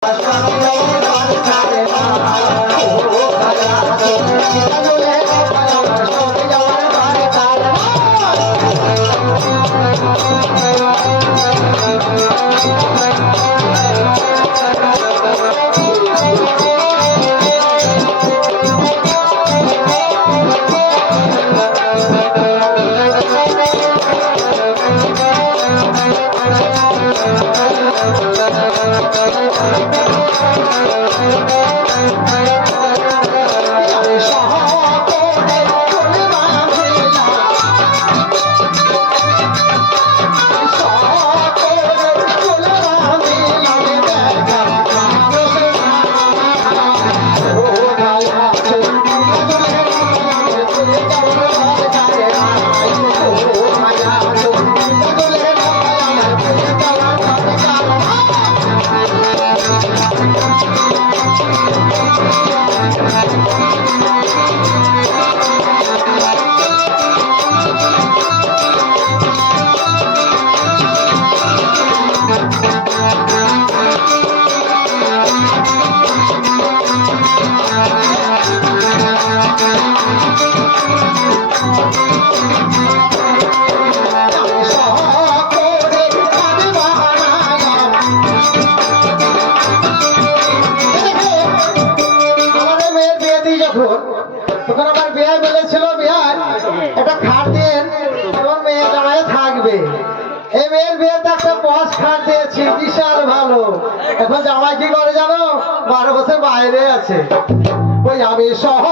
I'm M একটা ভালো। কি করে জানো? বারো বছর বাইরে আছে। ওই আমি সহ